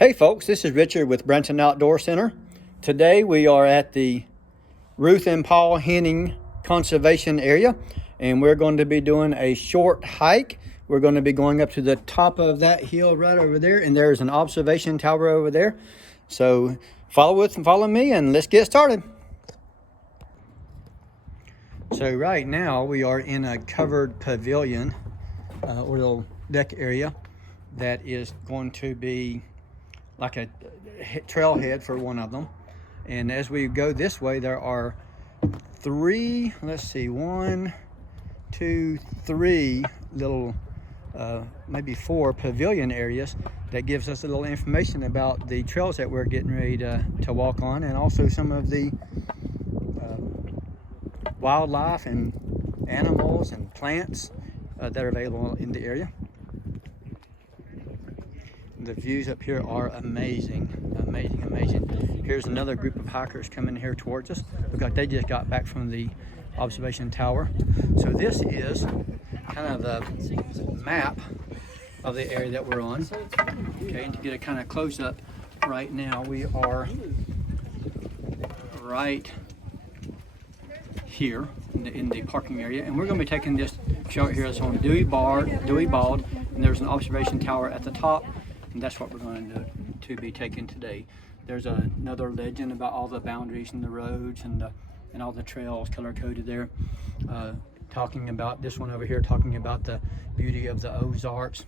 Hey folks, this is Richard with Branson Outdoor Center. Today we are at the Ruth and Paul Henning Conservation Area, and we're going to be doing a short hike. We're going to be going up to the top of that hill right over there, and there's an observation tower over there. So follow me and let's get started. So right now we are in a covered pavilion or little deck area that is going to be like a trailhead for one of them. And as we go this way, there are three little maybe four pavilion areas that gives us a little information about the trails that we're getting ready to walk on, and also some of the wildlife and animals and plants that are available in the area. The views up here are amazing. Here's another group of hikers coming here towards us. Look like they just got back from the observation tower. So this is kind of the map of the area that we're on. Okay, and to get a kind of close up, right now we are right here in the parking area, and we're going to be taking this trail here that's on Dewey Bald, and there's an observation tower at the top. And that's what we're going to be taking today. There's another legend about all the boundaries and the roads and all the trails color coded there. Talking about this one over here, talking about the beauty of the Ozarks,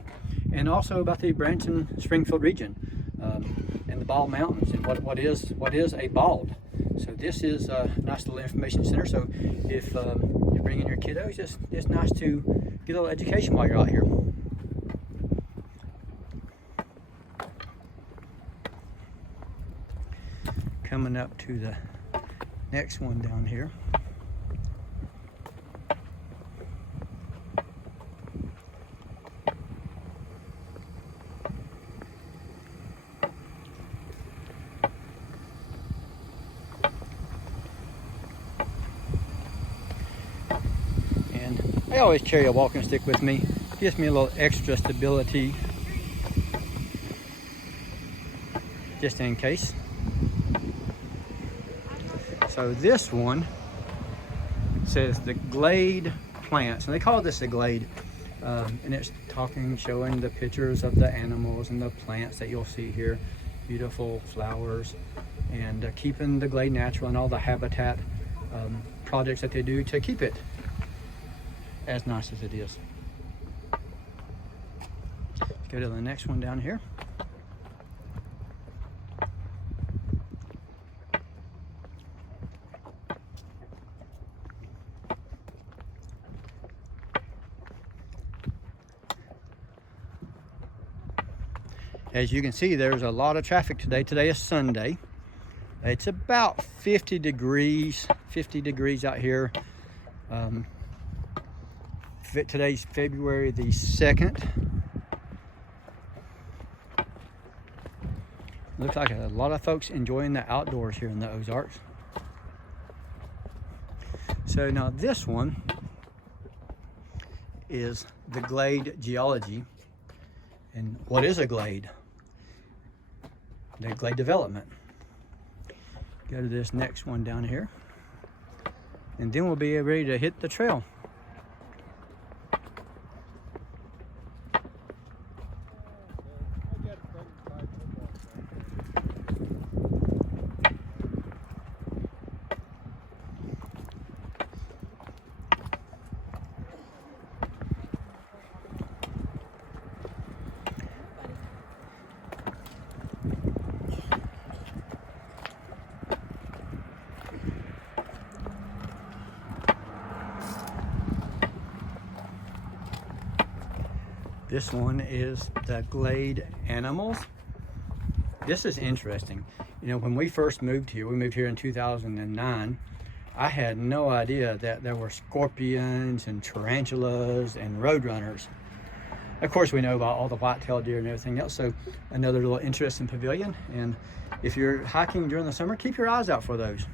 and also about the Branson Springfield region and the Bald Mountains and what is a bald. So this is a nice little information center. So if you're bringing your kiddos, it's nice to get a little education while you're out here. Coming up to the next one down here. And I always carry a walking stick with me. Gives me a little extra stability, just in case. So this one says the glade plants, and they call this a glade, and it's showing the pictures of the animals and the plants that you'll see here, beautiful flowers, and keeping the glade natural and all the habitat projects that they do to keep it as nice as it is. Let's go to the next one down here. As you can see, there's a lot of traffic today. Today is Sunday. It's about 50 degrees out here. Today's February the 2nd. Looks like a lot of folks enjoying the outdoors here in the Ozarks. So now this one is the glade geology. And what is a glade? The glade development. Go to this next one down here, and then we'll be ready to hit the trail. This one is the glade animals. This is interesting. You know, when we first moved here, we moved here in 2009, I had no idea that there were scorpions and tarantulas and roadrunners. Of course, we know about all the white-tailed deer and everything else, so another little interesting pavilion. And if you're hiking during the summer, keep your eyes out for those.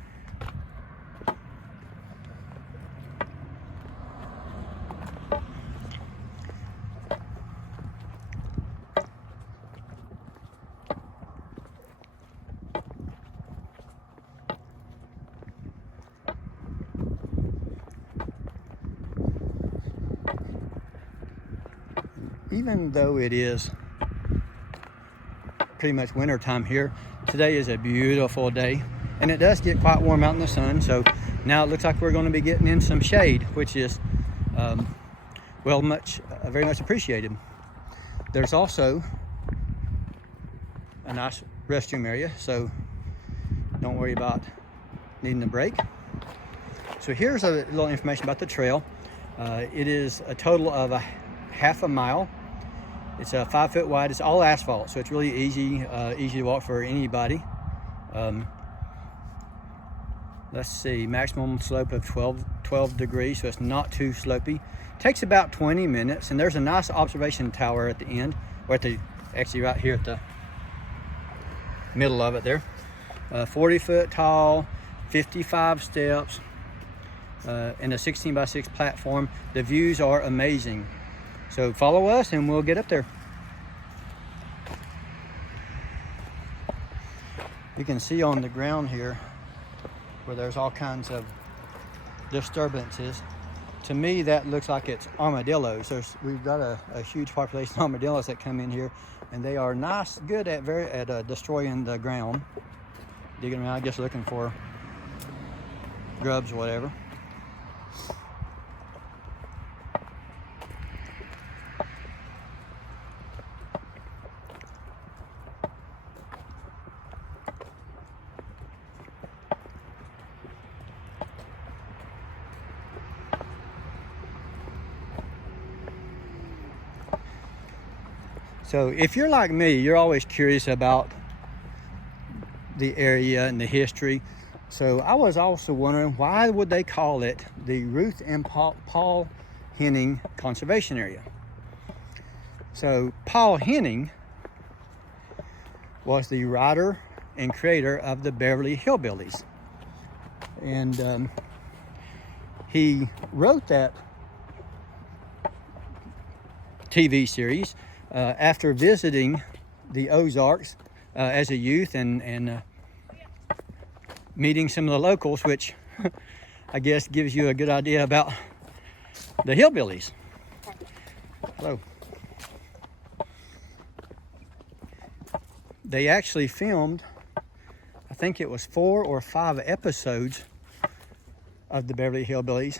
even though it is pretty much winter time here, today is a beautiful day, and it does get quite warm out in the sun. So now it looks like we're going to be getting in some shade, which is very much appreciated. There's also a nice restroom area, so don't worry about needing a break. So here's a little information about the trail. It is a total of a half a mile. It's 5 foot wide. It's all asphalt, so it's really easy to walk for anybody. Let's see, maximum slope of 12 degrees, so it's not too slopey. Takes about 20 minutes, and there's a nice observation tower at the end, or actually right here at the middle of it there. 40 foot tall, 55 steps, and a 16 by 6 platform. The views are amazing. So follow us and we'll get up there. You can see on the ground here where there's all kinds of disturbances. To me, that looks like it's armadillos. We've got a huge population of armadillos that come in here, and they are good at destroying the ground, digging around, I guess looking for grubs or whatever. So if you're like me, you're always curious about the area and the history. So I was also wondering, why would they call it the Ruth and Paul Henning Conservation Area? So Paul Henning was the writer and creator of the Beverly Hillbillies. And he wrote that TV series after visiting the Ozarks as a youth and meeting some of the locals, which I guess gives you a good idea about the hillbillies. Hello. They actually filmed, I think it was 4 or 5 episodes of the Beverly Hillbillies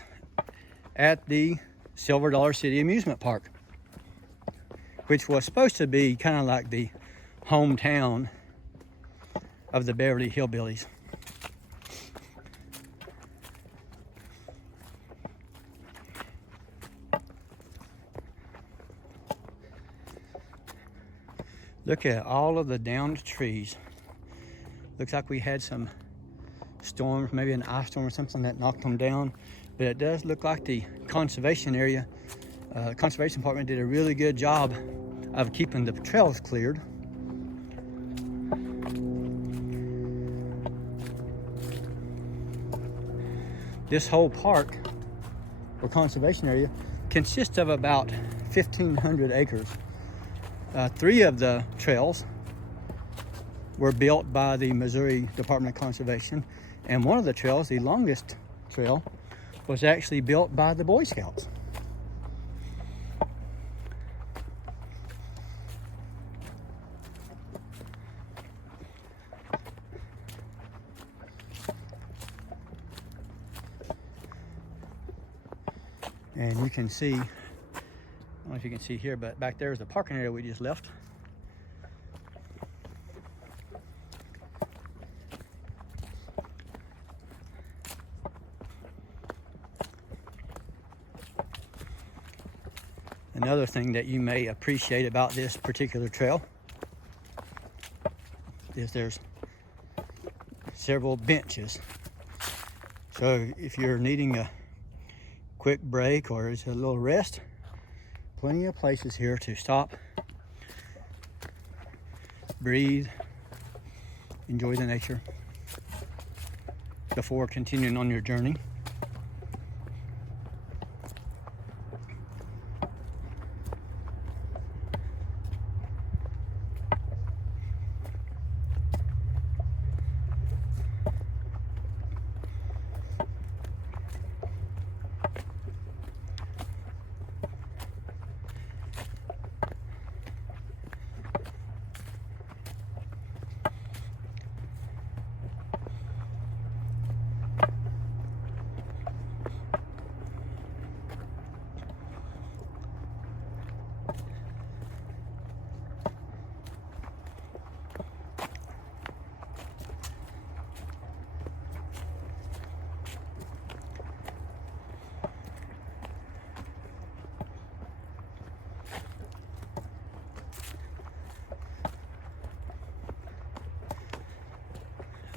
at the Silver Dollar City Amusement Park, which was supposed to be kind of like the hometown of the Beverly Hillbillies. Look at all of the downed trees. Looks like we had some storms, maybe an ice storm or something that knocked them down. But it does look like the conservation area, conservation department did a really good job of keeping the trails cleared. This whole park or conservation area consists of about 1,500 acres. 3 of the trails were built by the Missouri Department of Conservation, and one of the trails, the longest trail, was actually built by the Boy Scouts. And you can see, I don't know if you can see here, but back there is the parking area we just left. Another thing that you may appreciate about this particular trail is there's several benches. So if you're needing a quick break or just a little rest, plenty of places here to stop, breathe, enjoy the nature before continuing on your journey.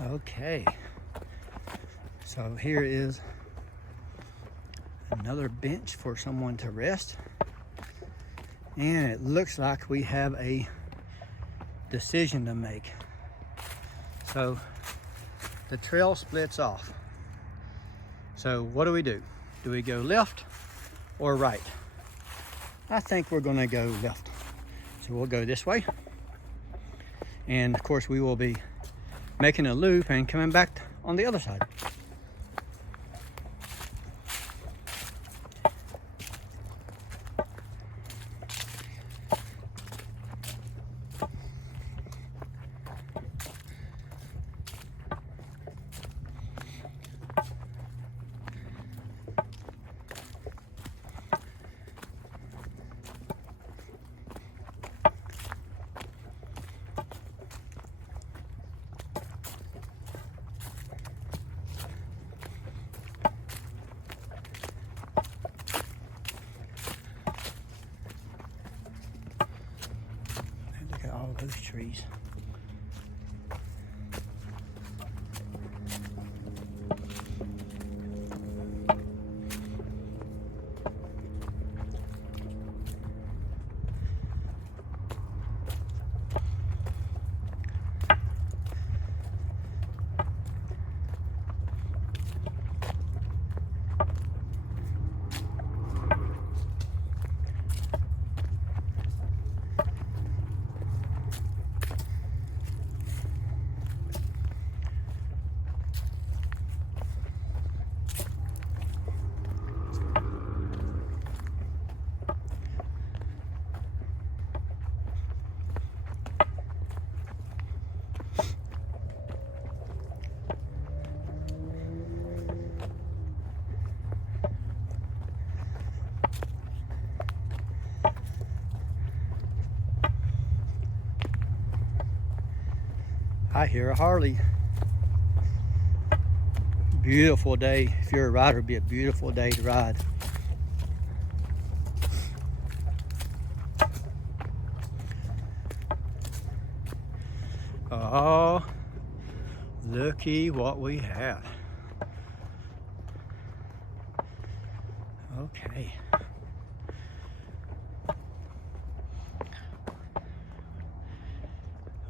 Okay, so here is another bench for someone to rest, and it looks like we have a decision to make. So the trail splits off. So what do? Do we go left or right? I think we're gonna go left. So we'll go this way. And of course we will be making a loop and coming back on the other side. Look at all those trees. I hear a Harley. Beautiful day. If you're a rider, it'd be a beautiful day to ride. Oh, looky what we have. Okay.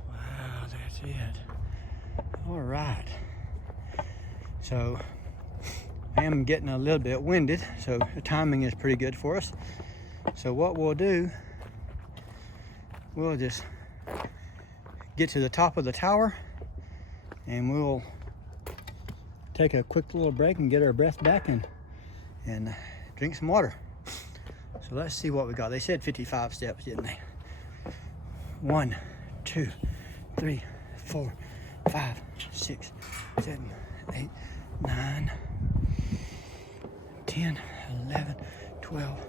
Wow, that's it. All right. So I am getting a little bit winded, so the timing is pretty good for us. So what we'll do, we'll just get to the top of the tower and we'll take a quick little break and get our breath back and drink some water. So let's see what we got. They said 55 steps, didn't they? 1, 2, 3, 4, 5, 6, 7, 8, 9, 10, 11, 12,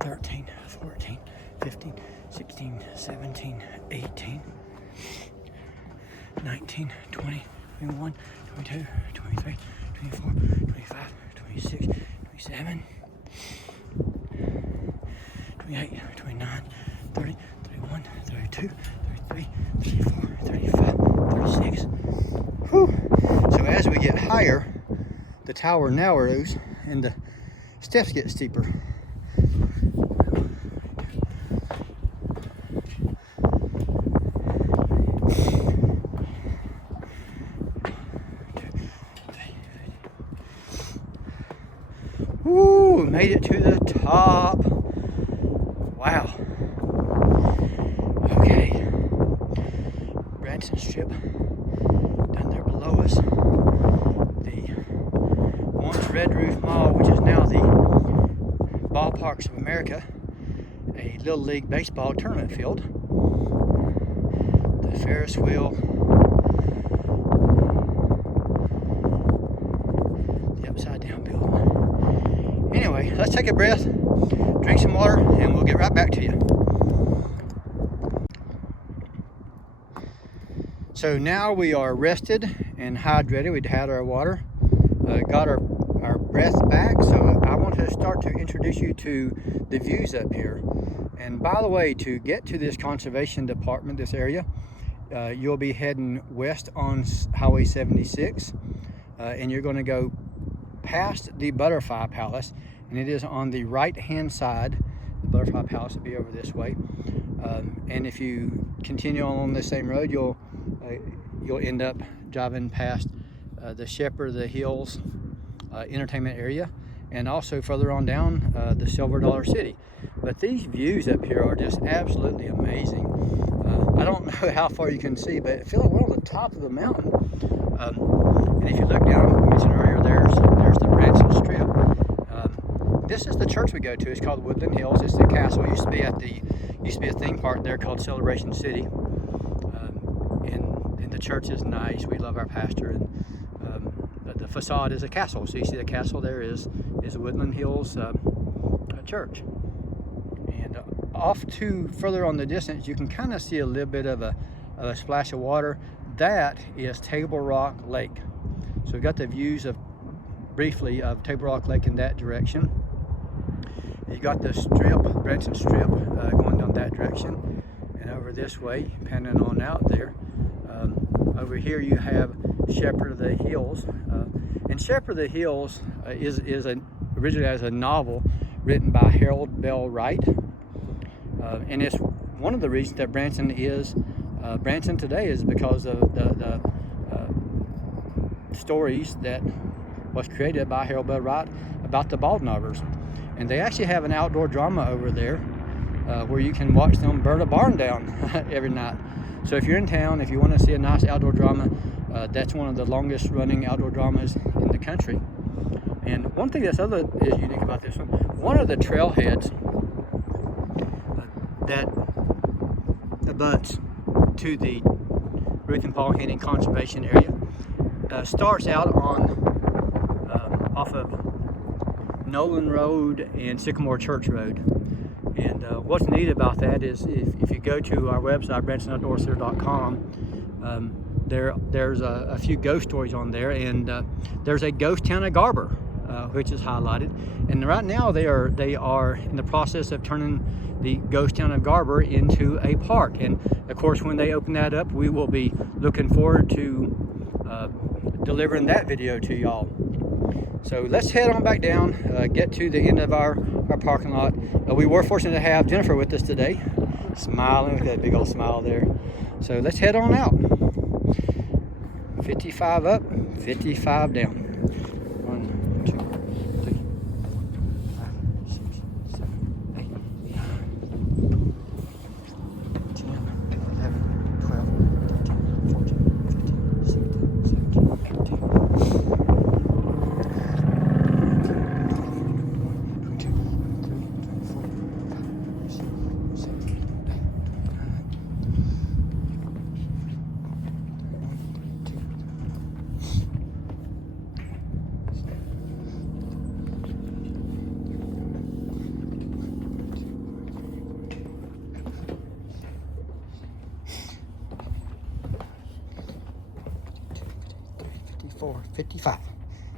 13, 14, 15, 16, 17, 18, 19, 20, 21, 22, 23, 24, 25, 26, 27, 28, 29, 30, 31, 32, 33, 34, 35, 36. Whew. So as we get higher, the tower narrows and the steps get steeper. Woo, made it to the top. Wow. Okay. Branson strip down there below us. The once Red Roof Mall, which is now the Ballparks of America, a Little League baseball tournament field. The Ferris wheel. The upside down building. Anyway, let's take a breath, drink some water, and we'll get right back to you. So now we are rested and hydrated. We'd had our water, got our breath back. So I want to start to introduce you to the views up here. And by the way, to get to this conservation department, this area, you'll be heading west on Highway 76, and you're going to go past the Butterfly Palace, and it is on the right-hand side. The Butterfly Palace will be over this way, and if you continue on the same road, you'll end up driving past the Shepherd of the Hills entertainment area, and also further on down the Silver Dollar City. But these views up here are just absolutely amazing. I don't know how far you can see, but I feel like we're on the top of the mountain. And if you look down, I mentioned earlier, there's the Branson Strip. This is the church we go to. It's called Woodland Hills. It's the castle. It used to be a theme park there called Celebration City. And the church is nice. We love our pastor. And the facade is a castle. So you see the castle there is Woodland Hills church. And off to further on the distance, you can kind of see a little bit of a splash of water. That is Table Rock Lake. So we've got the views briefly of Table Rock Lake in that direction. You got the strip, Branson Strip, going down that direction, and over this way, panning on out there. Over here you have Shepherd of the Hills, and Shepherd of the Hills is originally as a novel written by Harold Bell Wright, and it's one of the reasons that Branson is Branson today is because of the stories that was created by Harold Bell Wright about the bald knobbers. And they actually have an outdoor drama over there where you can watch them burn a barn down every night. So if you're in town, if you want to see a nice outdoor drama, that's one of the longest running outdoor dramas in the country. And one thing that's is unique about this one of the trailheads that abuts to the Ruth and Paul Henning Conservation Area starts out on off of Nolan Road and Sycamore Church Road. And what's neat about that is if you go to our website, bransonoutdoorcenter.com, there's a few ghost stories on there, and there's a ghost town of Garber, which is highlighted. And right now they are in the process of turning the ghost town of Garber into a park. And of course, when they open that up, we will be looking forward to delivering that video to y'all. So let's head on back down, get to the end of our parking lot. We were fortunate to have Jennifer with us today, smiling with that big old smile there. So let's head on out. 55 up, 55 down. 1, 2, 3, 4, 5, 6, 7, 8, 9, 10, 11, 12, 13, 14, 15, 16, 17, 18. For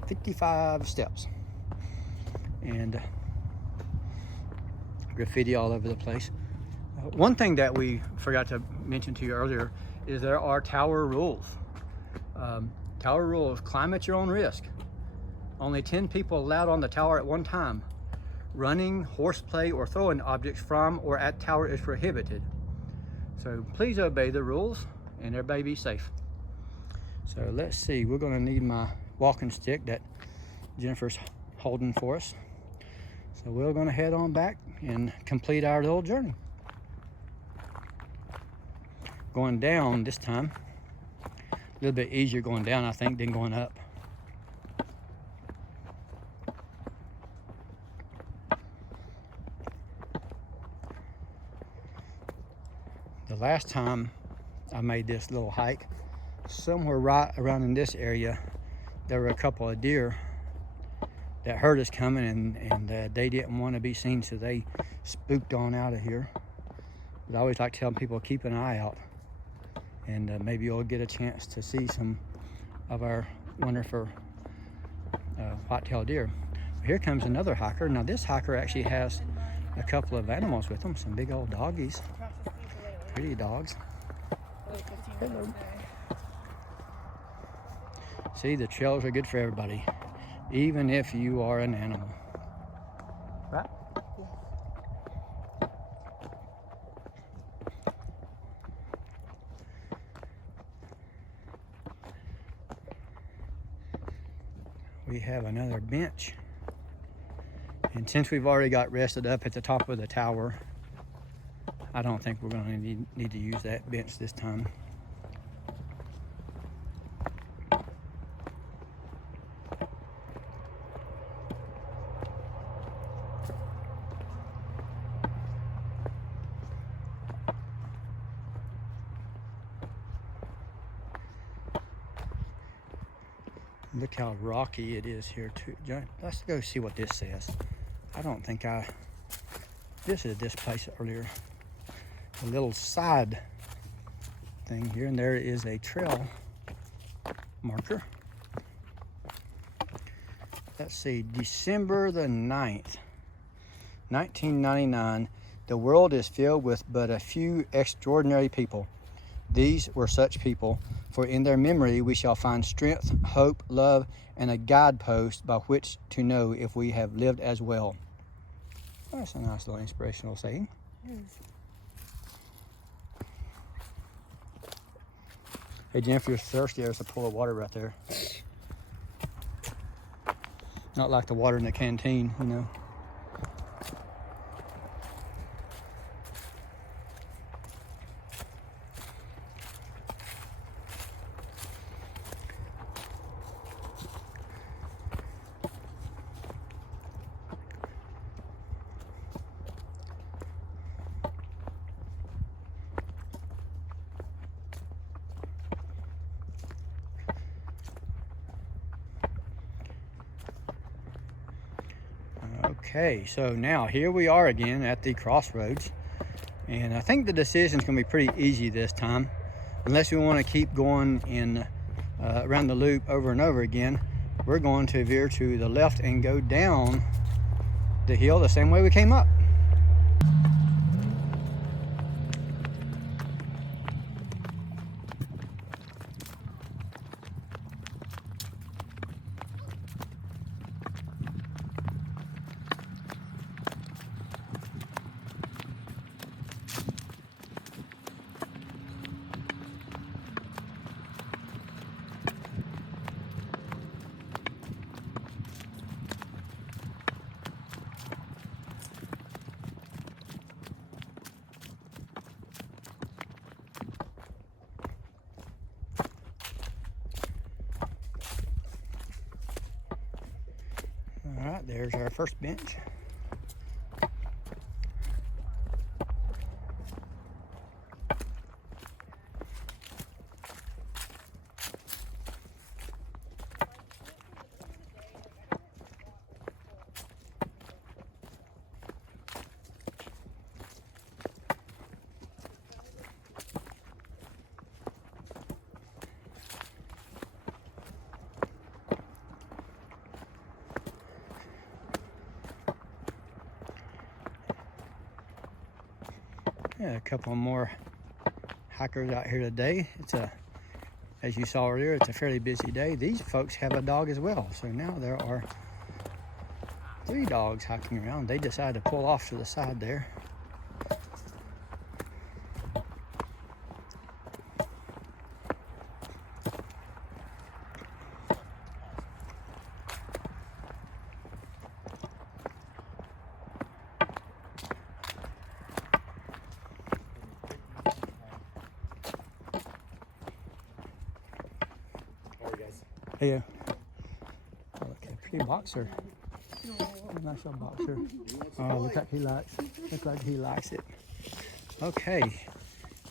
55 steps, and graffiti all over the place. One thing that we forgot to mention to you earlier is there are tower rules. Tower rules: climb at your own risk. Only 10 people allowed on the tower at one time. Running, horseplay, or throwing objects from or at tower is prohibited. So please obey the rules and everybody be safe. So let's see, we're going to need my walking stick that Jennifer's holding for us. So we're going to head on back and complete our little journey. Going down this time, a little bit easier going down, I think, than going up. The last time I made this little hike, somewhere right around in this area, there were a couple of deer that heard us coming, and they didn't want to be seen, so they spooked on out of here. But I always like telling people, keep an eye out, and maybe you'll get a chance to see some of our wonderful white-tailed deer. Here comes another hiker. Now this hiker actually has a couple of animals with him, some big old doggies, pretty dogs. Hello. See, the trails are good for everybody, even if you are an animal. Right? We have another bench, and since we've already got rested up at the top of the tower, I don't think we're going to need to use that bench this time. Look how rocky it is here too. Let's go see what this says. I don't think I visited this place earlier. A little side thing here, and there is a trail marker. Let's see, December the 9th, 1999. The world is filled with but a few extraordinary people. These were such people, for in their memory we shall find strength, hope, love, and a guidepost by which to know if we have lived as well. That's a nice little inspirational saying. Hey Jen, if you're thirsty, there's a pool of water right there. Not like the water in the canteen, you know. Okay, so now here we are again at the crossroads, and I think the decision's gonna be pretty easy this time, unless we want to keep going in around the loop over and over again. We're going to veer to the left and go down the hill the same way we came up. All right, there's our first bench. Yeah, a couple more hikers out here today. As you saw earlier, it's a fairly busy day. These folks have a dog as well. So now there are 3 dogs hiking around. They decided to pull off to the side there. Hey, oh, look at a pretty boxer. A nice little boxer. Oh, look like he likes it. Okay.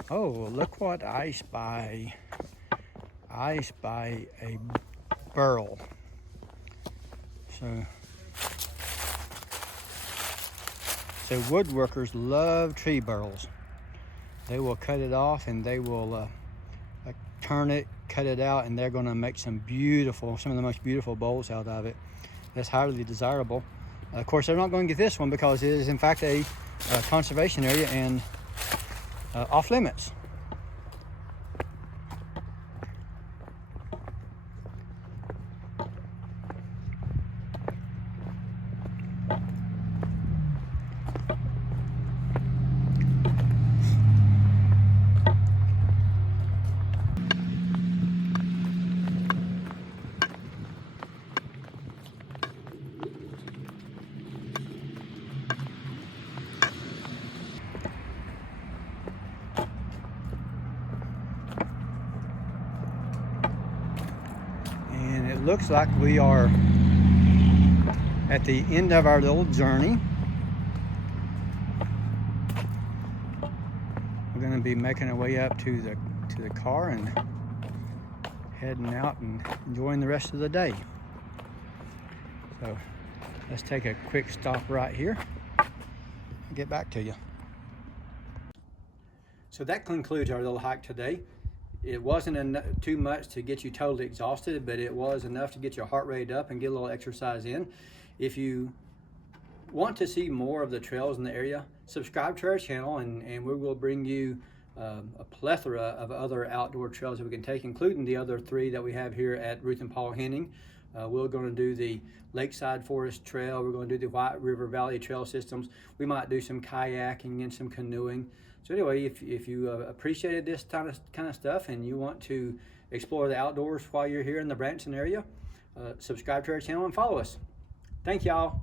Oh, look what I spy. I spy a burl. So woodworkers love tree burls. They will cut it off and they will turn it, cut it out, and they're going to make some of the most beautiful bowls out of it. That's highly desirable. Of course, they're not going to get this one because it is in fact a conservation area and off limits. it looks like we are at the end of our little journey. We're going to be making our way up to the car and heading out and enjoying the rest of the day. So let's take a quick stop right here and get back to you. So that concludes our little hike today. It wasn't too much to get you totally exhausted, but it was enough to get your heart rate up and get a little exercise in. If you want to see more of the trails in the area, subscribe to our channel, and we will bring you a plethora of other outdoor trails that we can take, including the other 3 that we have here at Ruth and Paul Henning. We're going to do the Lakeside Forest Trail. We're going to do the White River Valley Trail systems. We might do some kayaking and some canoeing. So anyway, if you appreciated this kind of stuff and you want to explore the outdoors while you're here in the Branson area, subscribe to our channel and follow us. Thank y'all.